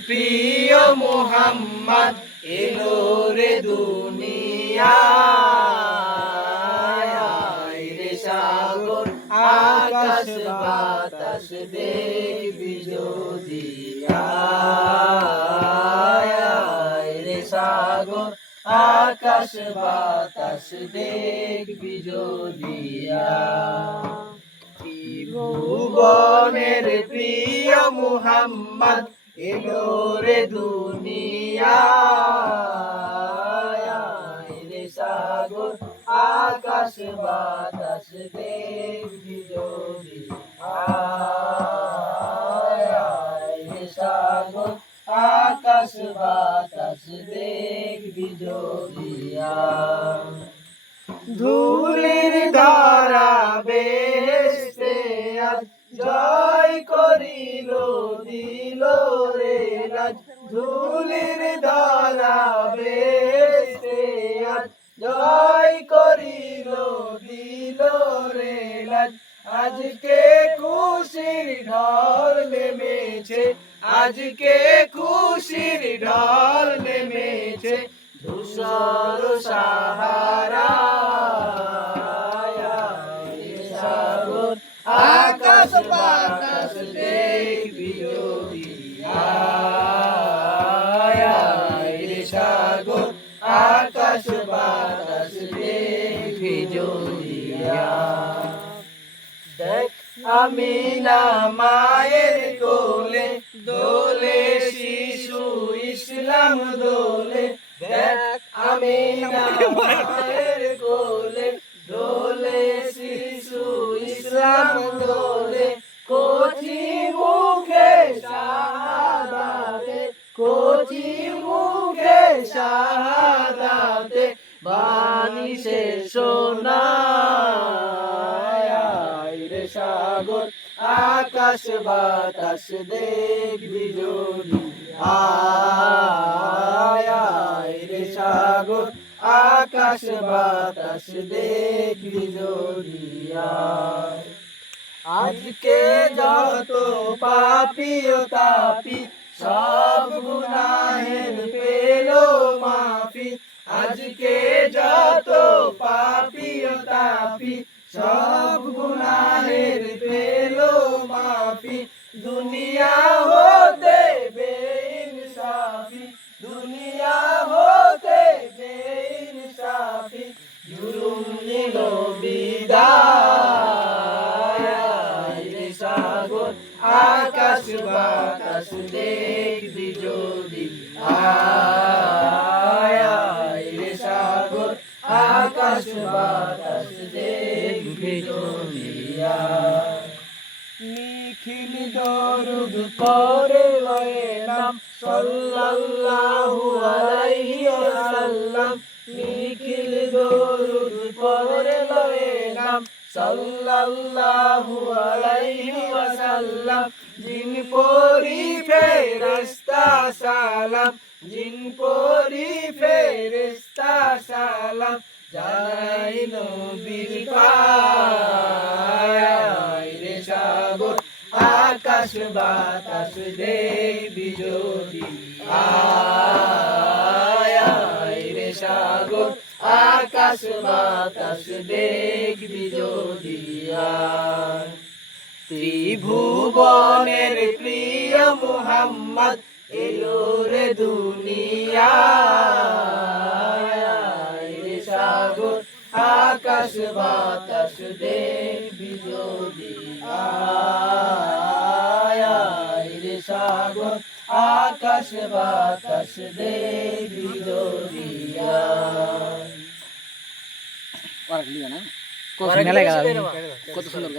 প্রিয় মুহাম্মদ এলো রে দুনিয়ায় রে সাগর আকাশ বাতাস দেখবি যদি রে সাগর আকাশ বাতাস দেখবি যদি ভুবনের প্রিয় মুহাম্মদ এলো রে দুনিয়ায় রে সাগর আকাশ বাতাস দেখবি যদি রে সাগর আকাশ বাতাস দেখবি যদি ধুলির ধারা বেহেশতে আজ জয় করিল দিল রে রাজ ধুলির ধারা বেহেশতে আজ জয় করিল দিল রে রাজ আজকে খুশির ঢল নেমেছে আজকে খুশির ঢল নেমেছে ধূসর সাহারা সাগর আকাশ বাতাস দেখবি যদি সাগর আকাশ বাতাস দেখবি যদি দেখ আমিনা মায়ের কোলে দোলে শিশু ইসলাম দোলে দেখ আমিনা মায়ের কোলে দোলে শিশু ইসলাম দোলে কচি মুখে শাহাদাতে কচি মুখে শাহাদাতে বাণী সে শোনায় রে সাগর আকাশ বাতাস দেখবি যদি রে সাগর আকাশ বাতাস দেখবি যদি আজকে যত পাপী ও তাপী সব গুনাহের পেল মাফি আজকে যত পাপী ও তাপী সব গুনাহের পেল মাফি দুনিয়া হতে বেইনসাফি দুনিয়া হতে বেইনসাফি জুলুম নিল বিদায় রে সাগর আকাশ বাতাস দেখবি যদি রে সাগর আকাশ বাতাস দেখবি যদি নিখিল দরুদ পড়ে লয়ে নাম সাল্লাল্লাহু আলাইহি ওয়াসাল্লাম নিখিল দরুদ পড়ে লয়ে নাম সাল্লাল্লাহু আলাইহি ওয়াসাল্লাম জিন পরি ফেরেশতা সালাম জিন পরি ফেরেশতা সালাম জানাই নবীর পায় রে সাগর আকাশ বাতাস দেখবি যদি রে সাগর আকাশ বাতাস দেখবি যদি ত্রিভুবনের প্রিয় মুহাম্মদ এলো রে দুনিয়ায় রে সাগর আকাশ বাতাস দেখবি যদি রে সাগর আকাশ বাতাস দেখবি যদি কত সুন্দর